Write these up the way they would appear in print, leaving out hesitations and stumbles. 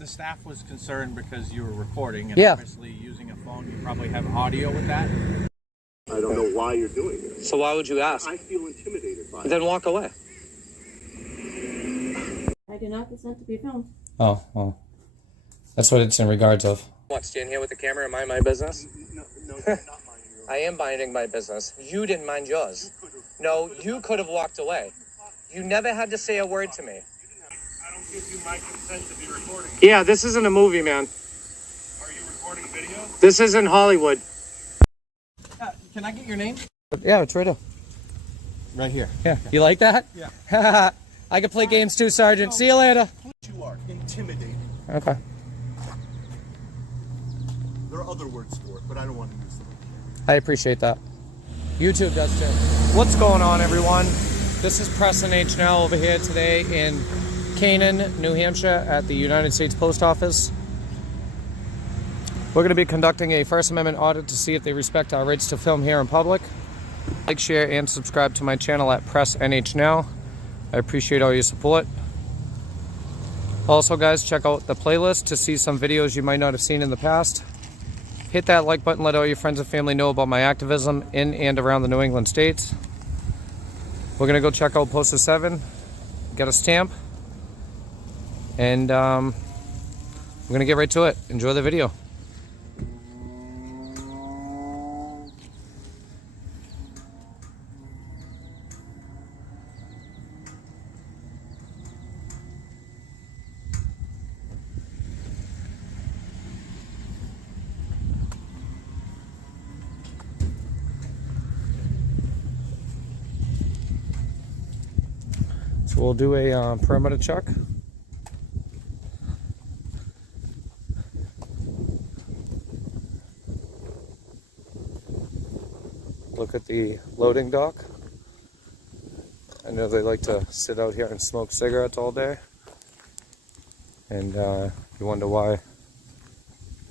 the staff was concerned because you were recording and Yeah. obviously using a phone. You probably have audio with that. I don't know why you're doing it. So why would you ask? I feel intimidated by it. Then walk away. I do not consent to be filmed. Oh, well. That's what it's in regards of. What, stand here with the camera and mind my business? No, you're not minding your own. I am minding my business. You didn't mind yours. No, you could have walked away. You never had to say a word to me. I don't give you my consent to be recording. Yeah, this isn't a movie, man. Are you recording video? This isn't Hollywood. Can I get your name? Yeah, it's right up. Right here. Yeah. You like that? Yeah. I can play games too, Sergeant. See you later. You are intimidating. Okay. There are other words for it, but I don't want to use them. I appreciate that. YouTube does too. What's going on, everyone? This is Preston H. Now over here today in Canaan, New Hampshire at the United States Post Office. We're going to be conducting a First Amendment audit to see if they respect our rights to film here in public. Like, share, and subscribe to my channel at Press NH Now. I appreciate all your support. Also, guys, check out the playlist to see some videos you might not have seen in the past. Hit that like button, let all your friends and family know about my activism in and around the New England states. We're going to go check out Poster 7, get a stamp, and we're going to get right to it. Enjoy the video. So we'll do a perimeter check. Look at the loading dock. I know they like to sit out here and smoke cigarettes all day. And you wonder why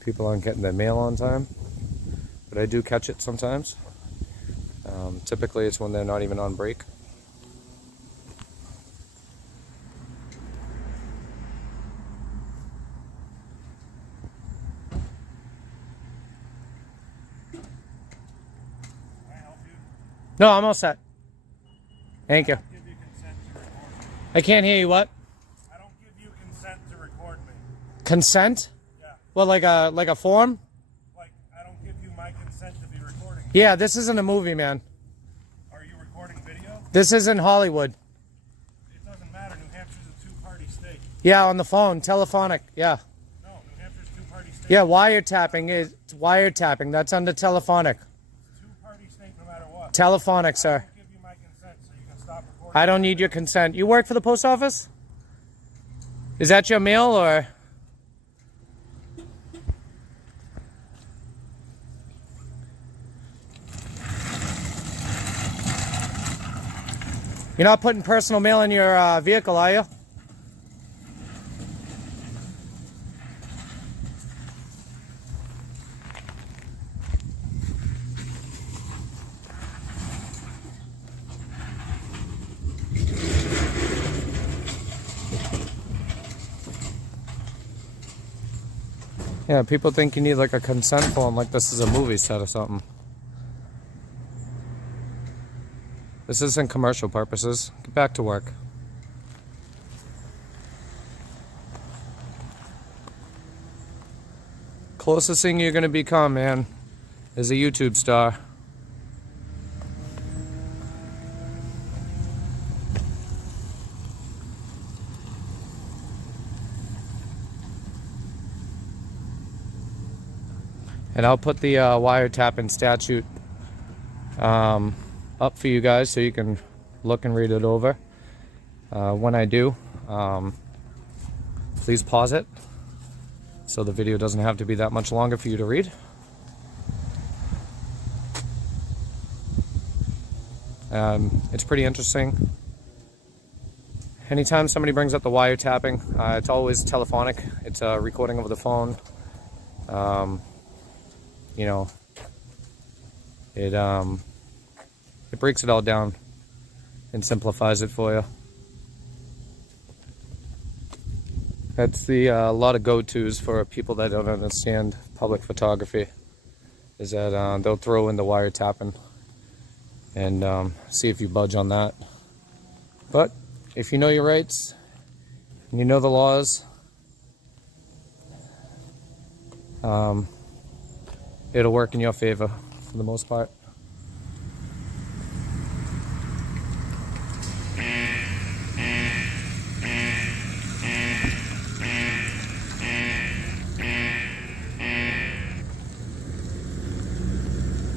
people aren't getting their mail on time. But I do catch it sometimes. Typically it's when they're not even on break. No, I'm all set. Thank you. Give you consent to record me. I can't hear you. What? I don't give you consent to record me. Consent? Yeah. Well, like a form? Like, I don't give you my consent to be recording. Yeah, this isn't a movie, man. Are you recording video? This isn't Hollywood. It doesn't matter. New Hampshire's a two-party state. Yeah, on the phone, telephonic. Yeah. No, New Hampshire's two-party state. Yeah, wiretapping is wiretapping. That's under telephonic. It's a two-party state no matter what. Telephonic, I sir. don't give you my consent, so you can stop recording. I don't need your consent. You work for the post office? Is that your mail or? You're not putting personal mail in your vehicle, are you? Yeah, people think you need like a consent form, like this is a movie set or something. This isn't commercial purposes. Get back to work. Closest thing you're gonna become, man, is a YouTube star. And I'll put the wiretapping statute up for you guys so you can look and read it over. When I do, please pause it so the video doesn't have to be that much longer for you to read. It's pretty interesting. Anytime somebody brings up the wiretapping, it's always telephonic. It's a recording over the phone. You know, it breaks it all down and simplifies it for you. That's the a lot of go-tos for people that don't understand public photography. Is that they'll throw in the wiretapping and see if you budge on that. But if you know your rights and you know the laws, it'll work in your favor for the most part.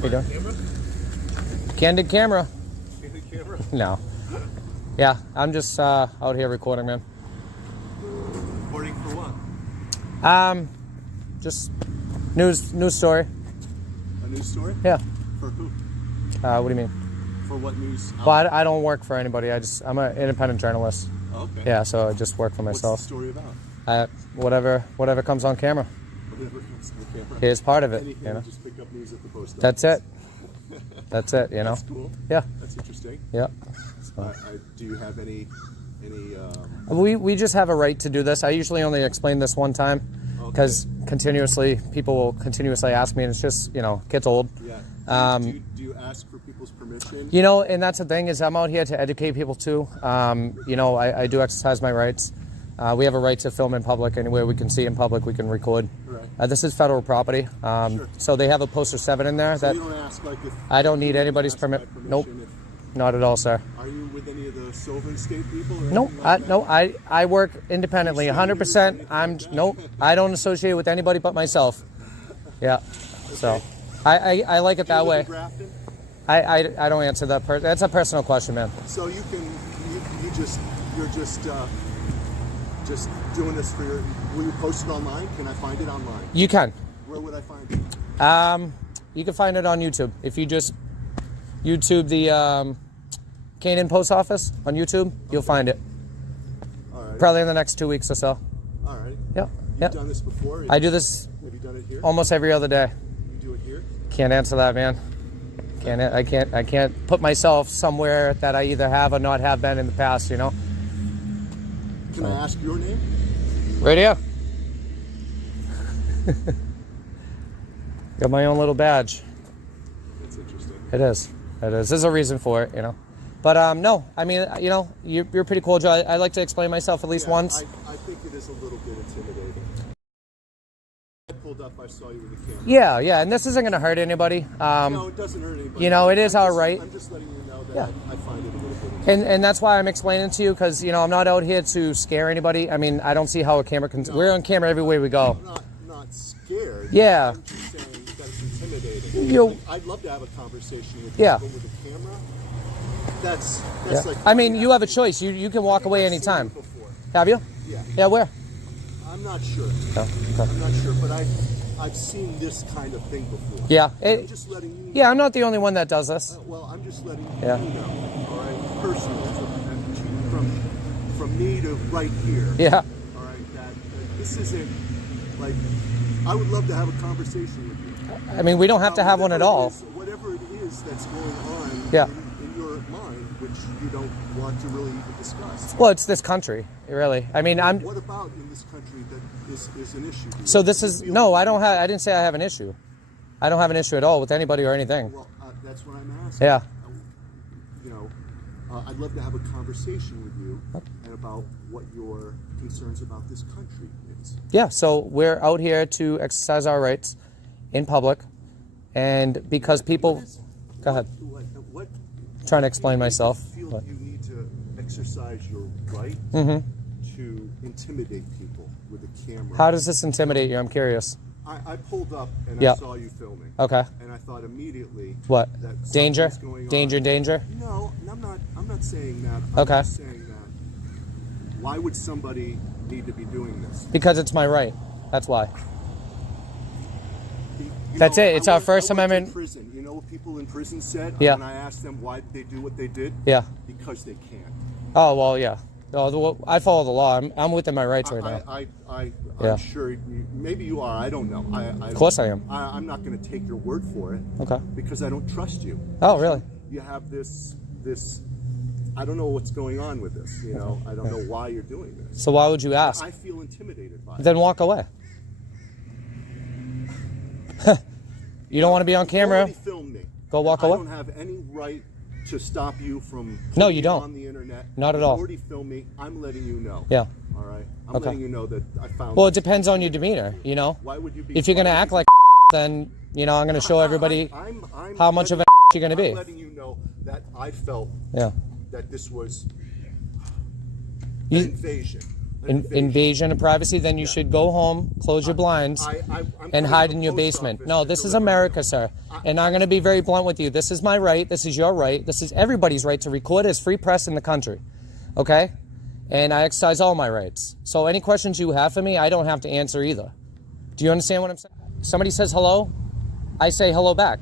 How you doing? Candid camera. Candid camera? No. Yeah, I'm just out here recording, man. Recording for what? Just news story. A news story? Yeah. For who? What do you mean? For what news? Well, I don't work for anybody. I'm an independent journalist. Oh, okay. Yeah, so I just work for myself. What's the story about? Whatever comes on camera Whatever comes to the camera. is part of it. Anything, You know. just pick up news at the post office. That's it. That's it. You know. That's cool. Yeah. That's interesting. Yeah. Do you have any? We just have a right to do this. I usually only explain this one time because people will continuously ask me, and it's just gets old. Yeah. Do you ask for people's permission? And that's the thing is I'm out here to educate people too. I do exercise my rights. We have a right to film in public. Anywhere we can see in public, we can record. Right. This is federal property. Sure. So they have a poster 7 in there. So that you don't ask like if I don't need anybody's permission Nope. if- Not at all, sir. Are you with any of the Sylvan State people? Or Nope. anything like that? I work independently, 100%. Nope. I don't associate with anybody but myself. Yeah. So I like it Do you that live way. in Grafton? I don't answer that. That's a personal question, man. So you're just doing this for your. Will you post it online? Can I find it online? You can. Where would I find it? You can find it on YouTube. If you just YouTube the Canaan Post Office on YouTube, you'll find it. All right. Probably in the next 2 weeks or so. All right. Yep. You've done this before? I do this Have you done it here? almost every other day. You do it here? Can't answer that, man. I can't put myself somewhere that I either have or not have been in the past, Can I ask your name? Right here. Got my own little badge. That's interesting. It is. There's a reason for it, But no, I mean, you're pretty cordial. I like to explain myself at least once. I think it is a little bit intimidating. I pulled up, I saw you with the camera. Yeah, and this isn't going to hurt anybody. No, it doesn't hurt anybody. It is our right. I'm just letting you know that Yeah. I find it a little bit intimidating. And that's why I'm explaining to you because, I'm not out here to scare anybody. I mean, I don't see how a camera can... We're on camera everywhere we go. I'm not scared. Yeah. I'm just saying that it's intimidating. I'd love to have a conversation with you, Yeah. but with a camera, that's Yeah. like... I mean, you have a choice. You can walk away I've seen anytime. it before. Have you? Yeah. Yeah, where? I'm not sure. No. Okay. I'm not sure, but I've seen this kind of thing before. Yeah. I'm just letting you know. Yeah, I'm not the only one that does this. Well, I'm just letting Yeah. you know, all right, personally, from me to right here, Yeah. all right, that this isn't, like, I would love to have a conversation with you. I mean, we don't have to have one at all. Whatever it is that's going on Yeah. in your mind, which you don't want to really even discuss. Well, it's this country, really. I mean, What about in this country that is an issue? So this is... No, I didn't say I have an issue. I don't have an issue at all with anybody or anything. Well, that's what I'm asking. Yeah. I'd love to have a conversation with you and about what your concerns about this country is. Yeah, so we're out here to exercise our rights in public, and because people... Go ahead. What Trying to explain myself. feel What? you need to exercise your right to intimidate people with a camera? How does this intimidate you? I'm curious. I pulled up and Yeah. I saw you filming. Okay. And I thought immediately What? that Danger? something's going on. Danger? No, I'm not saying that. Okay. I'm just saying that why would somebody need to be doing this? Because it's my right. That's why. You That's know, it. It's I our went- First I went to Amendment. Prison. You know what people in prison said? Yeah. When I asked them why did they do what they did? Yeah. Because they can't. Oh, well, yeah. I follow the law. I'm within my rights right now. I'm sure maybe you are. I don't know. Of course I am. I'm not going to take your word for it. Okay. Because I don't trust you. Oh, really? You have this I don't know what's going on with this. You know, I don't know why you're doing this. So why would you ask? I feel intimidated by it. Then walk away. You don't want to be on camera? You already filmed me. Go walk I away. don't have any right to stop you from No, you putting it don't. on the internet. Not at You all. already filmed me. I'm letting you know. Yeah. All right. I'm Okay. letting you know that I found. Well, it depends on your demeanor, you know? Why would you be? If you're going to act like then, you know, I'm going to show everybody I'm how much of a you're going to be. I'm letting you know that I felt Yeah. that this was an You, invasion. An invasion of privacy, then you should go home, close your blinds, I'm and going hide to in the your post basement. office No, to this is deliver America, you. sir. And I'm going to be very blunt with you. This is my right. This is your right. This is everybody's right to record as free press in the country. Okay? And I exercise all my rights. So any questions you have for me, I don't have to answer either. Do you understand what I'm saying? Somebody says hello, I say hello back.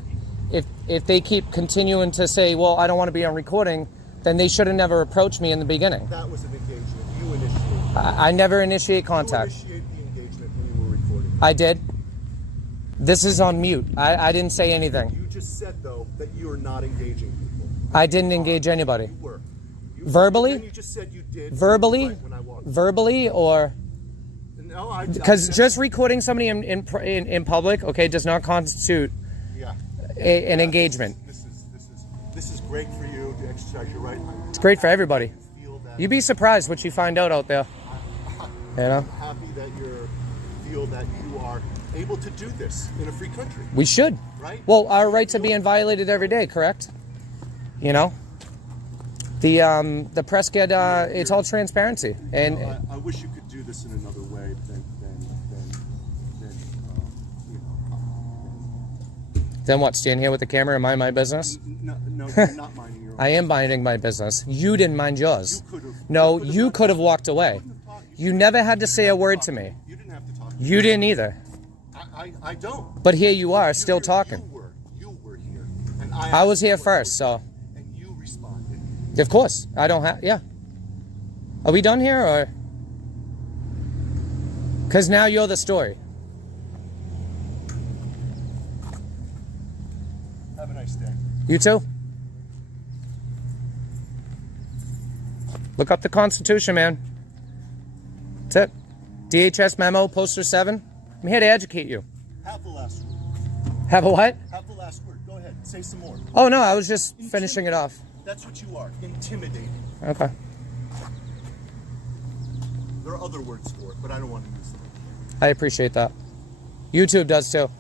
If they keep continuing to say, well, I don't want to be on recording, then they should have never approached me in the beginning. That was an engagement. You initiated. I never initiate contact. You initiated the engagement when you were recording. I did. This is on mute. I didn't say anything. You just said though that you are not engaging people. I didn't engage anybody. You were. Verbally? And you just said you did. Verbally? Right when I walked. Verbally or... No, I. Because just recording somebody in public, okay, does not constitute Yeah. an engagement. This is great for you to exercise your right. It's great for everybody. Feel that. You'd be surprised what you find out there. You know? I'm happy that you feel that you are able to do this in a free country. We should. Right? Well, our rights are being violated every day, correct? You know? The press get, it's all transparency. And I wish you could do this in another way than you know. then what, stand here with the camera and mind my business? No, you're not minding your own. I am minding my business. You didn't mind yours. You could've- No, you could have walked away. You never had to say a word to me. You didn't have to talk. You didn't either. I don't. But here you are, still talking. You were here, and I was here asked you first, so... and you responded. Of course. I don't have... Yeah. Are we done here, or... Because now you're the story. Have a nice day. You too? Look up the Constitution, man. That's it. DHS memo, poster 7. I'm here to educate you. Have the last word. Have a what? Have the last word. Go ahead. Say some more. Oh, no, I was just finishing it off. That's what you are. Intimidating. Okay. There are other words for it, but I don't want to use them. I appreciate that. YouTube does too.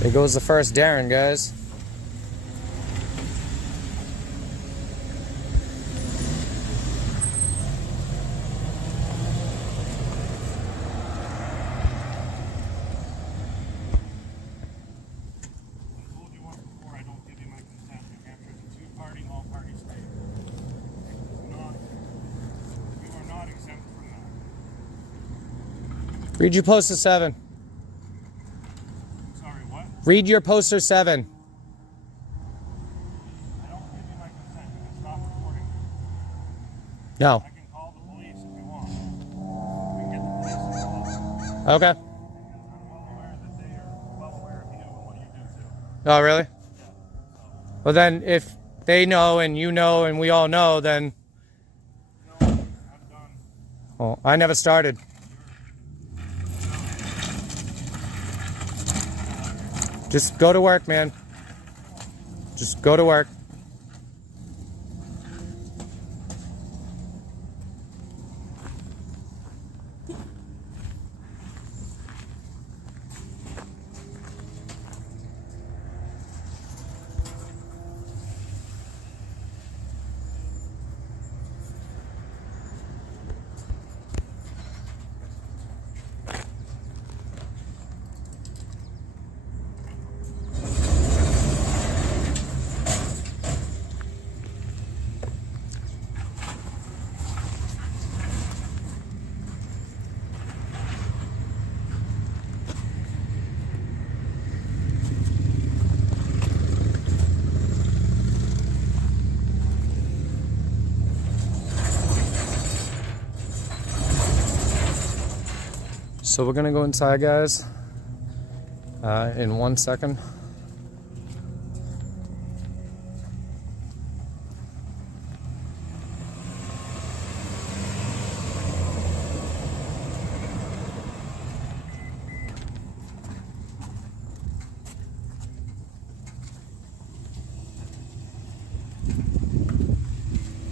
There goes the first Darren, guys. I told you once before, I don't give you my consent. New Hampshire's a two-party, all-party state. You are not exempt from that. Read your poster 7. Sorry, what? Read your poster 7. I don't give you my consent. You can stop recording. No. I can call the police if you want. We can get the police involved. Okay. I'm well aware that they are well aware of you and what you do too. Oh, really? Well, then, if they know and you know and we all know, then... No, I'm done. Well, I never started. Just go to work, man. Just go to work. So we're gonna go inside, guys, in 1 second.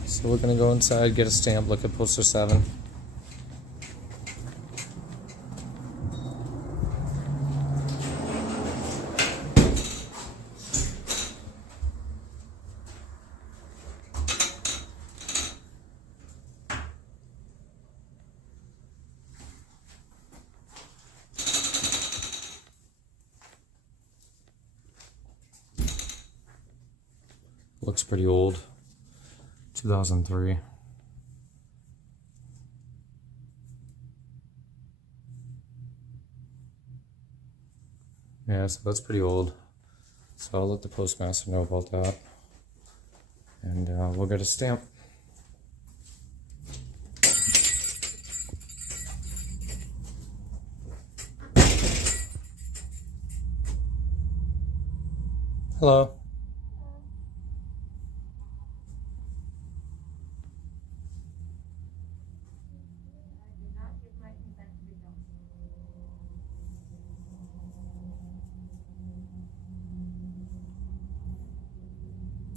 So we're gonna go inside, get a stamp, look at poster 7. Looks pretty old. 2003. Yeah, so that's pretty old. So I'll let the postmaster know about that. And we'll get a stamp. Hello.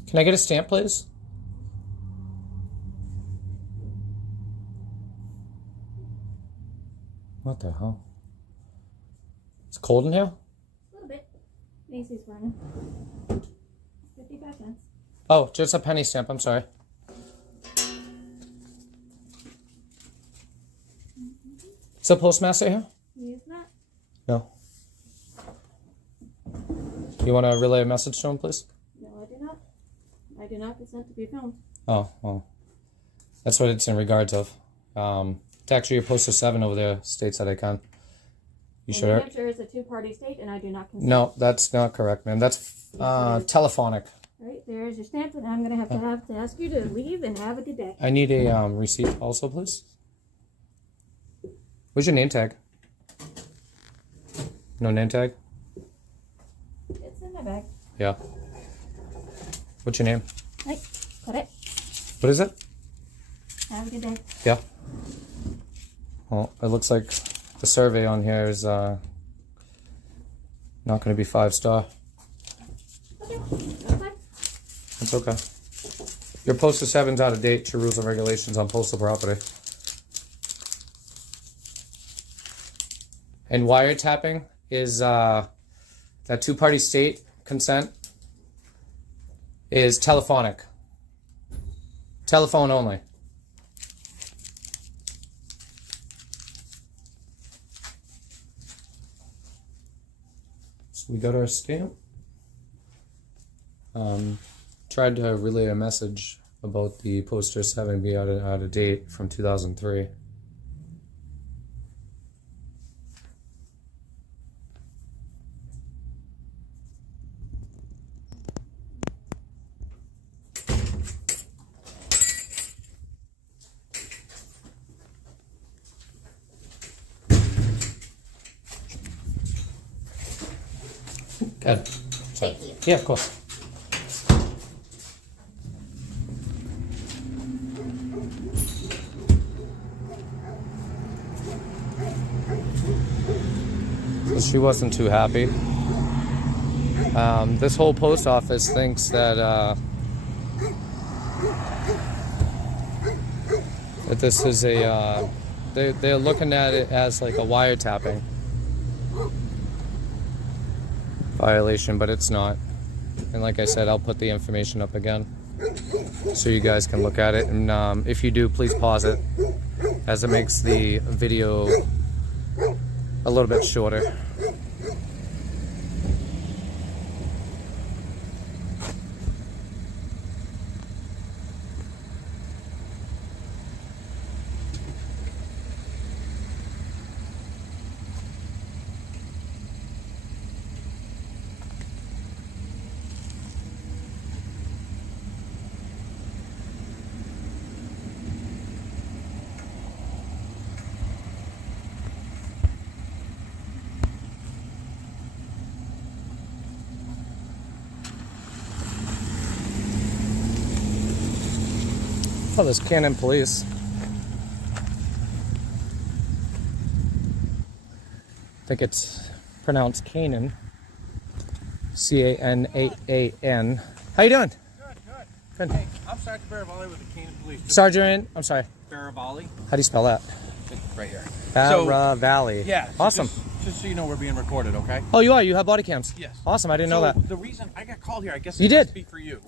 Can I get a stamp, please? What the hell? It's cold in here? A little bit. Macy's running. 55 cents. Oh, just a penny stamp, I'm sorry. Is the postmaster here? He is not. No. You want to relay a message to him, please? No, I do not. I do not consent to be filmed. Oh, well. That's what it's in regards of. It's actually your poster 7 over there states that I can. You New sure? Hampshire is a two-party state, and I do not consent. No, that's not correct, ma'am. That's telephonic. All right, there's your stamp, and I'm going to have to ask you to leave and have a good day. I need a receipt also, please. Where's your name tag? No name tag? It's in my bag. Yeah. What's your name? Right, got it. What is it? Have a good day. Yeah. Well, it looks like the survey on here is not going to be 5-star. Okay, that's fine. That's okay. Your poster 7's out of date to rules and regulations on postal property. And wiretapping is that two-party state consent is telephonic. Telephone only. So we got our stamp. Tried to relay a message about the poster 7 being out of date from 2003. Good. Thank you. Yeah, of course. So she wasn't too happy. This whole post office thinks that that this is a they're looking at it as like a wiretapping violation, but it's not. And like I said, I'll put the information up again so you guys can look at it. And if you do, please pause it, as it makes the video a little bit shorter. Oh, there's Cannon Police. I think it's pronounced Canaan. C-A-N-A-A-N. How you doing? Good. Hey, I'm Sergeant Baravalli with the Canaan Police. Sergeant, I'm sorry. Baravalli. How do you spell that? Right here. Baravalli. Yeah. So Awesome. Just so you know, we're being recorded, okay? Oh, you are? You have body cams? Yes. Awesome. I didn't know that. The reason I got called here, I guess You it did? must be for you.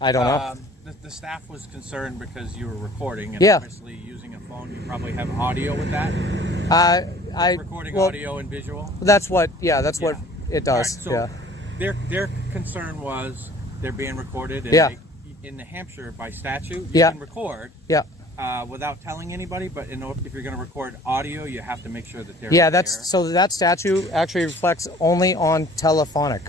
I don't know. The staff was concerned because you were recording, and Yeah. obviously using a phone, you probably have audio with that. Recording well, audio and visual. That's what. Yeah, that's what it does. All right, so yeah. their concern was they're being recorded. And Yeah. in New Hampshire, by statute, you Yeah. can record. Yeah. Without telling anybody, but if you're going to record audio, you have to make sure that they're Yeah, there. so that statute actually reflects only on telephonic.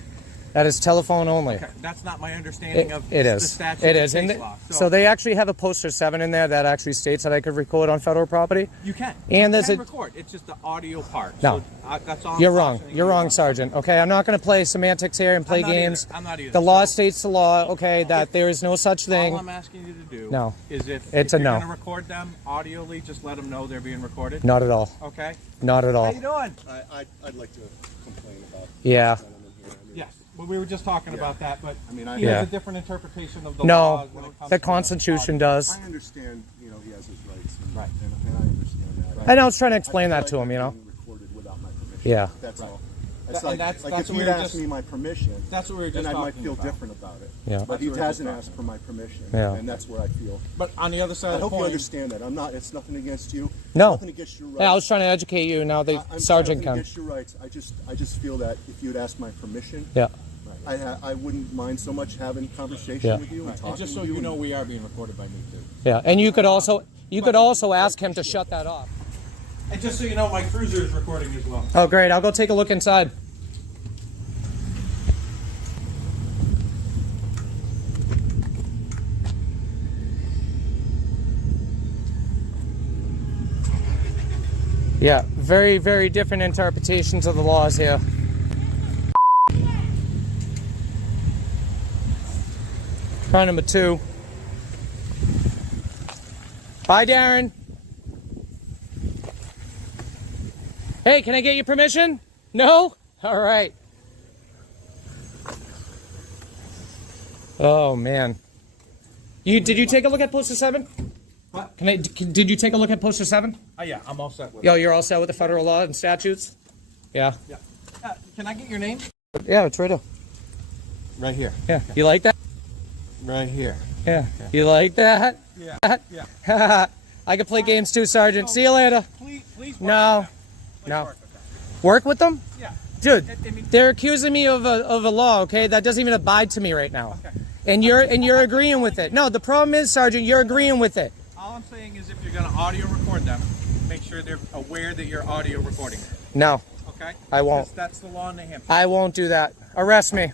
That is telephone only. Okay, that's not my understanding of It the is. statute. It and is. case law. So they actually have a poster 7 in there that actually states that I could record on federal property. you can. And you there's can a- record. It's just the audio part. No. So, that's all. You're I'm wrong. cautioning You're you wrong, about. Sergeant. Okay, I'm not going to play semantics here and play I'm not games. either. I'm not either. The law So- states the law. Okay, that there is no such thing. All I'm asking you to do No. is if It's a you're no. going to record them audioly, just let them know they're being recorded. Not at all. Okay. Not at How all. you doing? I'd like to complain about Yeah. the gentleman here. I mean, Yes. Well, we were just talking about that, but I mean, he Yeah. has a different interpretation of the No, laws when it comes the to Constitution audio. does. I understand, you know, he has his rights, and, Right. and I understand that. And I was trying to explain I that feel to him, you know. I'm being recorded without my permission. Yeah. That's all. That- It's and like, that's like what if we he'd were asked just- me my permission, That's what we were then just I might talking feel about. different about it. Yeah. But That's he what we're just hasn't talking asked for my permission, Yeah. and that's where I feel. But on the other side I of the hope you coin, understand that. I'm not. It's nothing against you. No. Nothing against your rights. Yeah, I was trying to educate you. Now the I'm sergeant nothing can. against your rights. I just feel that if you'd asked my permission, Yeah. I wouldn't mind so much having conversation Yeah. with you and talking and just so with you. you know, we are being recorded by me too. Yeah. And you could also ask him to shut that off. And just so you know, my cruiser is recording as well. Oh, great. I'll go take a look inside. Yeah, very, very different interpretations of the laws here. Car number 2. Bye, Darren. Hey, can I get your permission? No? All right. Oh, man. Did you take a look at poster 7? What? Did you take a look at poster 7? Oh yeah, I'm all set with Yo, you're all set with the federal law and statutes? Yeah. Yeah. Can I get your name? Yeah, it's right there. Right here. Yeah. You like that? Right here. Yeah. You like that? Yeah. Yeah. I can play games too, Sergeant. See you later. Please work No. with that. Please No. work with that. Work with them? Yeah. Dude, I mean- they're accusing me of a law, okay, that doesn't even abide to me right now. Okay. And you're agreeing with it. No, the problem is, Sergeant, you're agreeing with it. All I'm saying is if you're going to audio record them, make sure they're aware that you're audio recording them. No, Okay? I won't. Because that's the law in New Hampshire. I won't do that. Arrest me.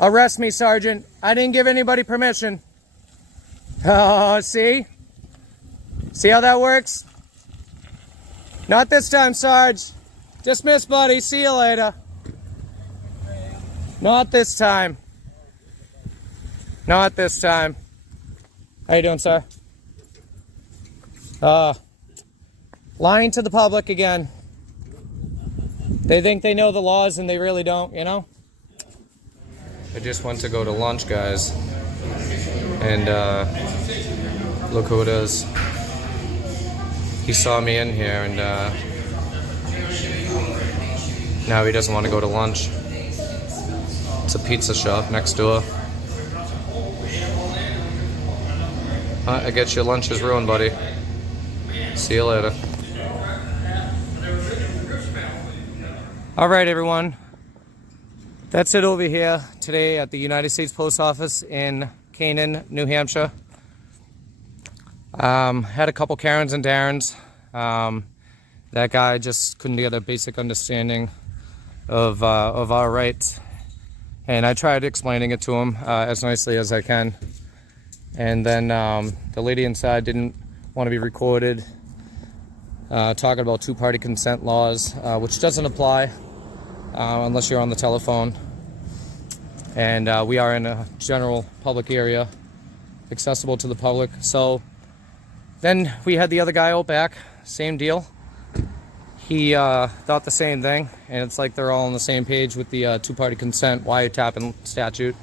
Arrest me, Sergeant. I didn't give anybody permission. Oh, see? See how that works? Not this time, Sarge. Dismiss, buddy. See you later. Not this time. Not this time. How you doing, sir? Lying to the public again. They think they know the laws and they really don't, you know? I just went to go to lunch, guys. And look who it is. He saw me in here and now he doesn't want to go to lunch. It's a pizza shop next door. I guess your lunch is ruined, buddy. See you later. All right, everyone. That's it over here today at the United States Post Office in Canaan, New Hampshire. Had a couple Karens and Darrens. That guy just couldn't get a basic understanding of our rights. And I tried explaining it to him as nicely as I can. And then the lady inside didn't want to be recorded, talking about two-party consent laws, which doesn't apply unless you're on the telephone. And we are in a general public area, accessible to the public. So then we had the other guy out back, same deal. He thought the same thing, and it's like they're all on the same page with the two-party consent wiretapping statute.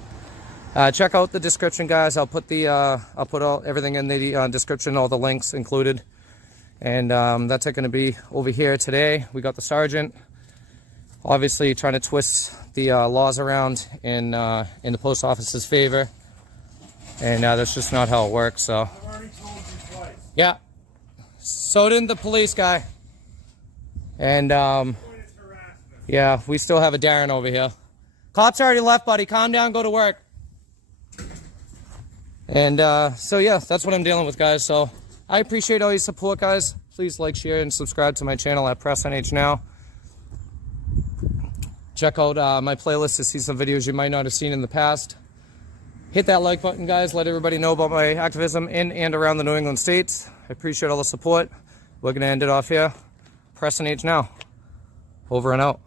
Check out the description, guys. I'll put everything in the description, all the links included. And that's going to be over here today. We got the sergeant, obviously trying to twist the laws around in the post office's favor, and that's just not how it works. So, I've already told you twice. yeah. So didn't the police guy. And yeah, we still have a Darren over here. Cops already left, buddy. Calm down, go to work. And so yeah, that's what I'm dealing with, guys. So I appreciate all your support, guys. Please like, share, and subscribe to my channel at Press NH Now. Check out my playlist to see some videos you might not have seen in the past. Hit that like button, guys. Let everybody know about my activism in and around the New England states. I appreciate all the support. We're going to end it off here. Press NH Now. Over and out.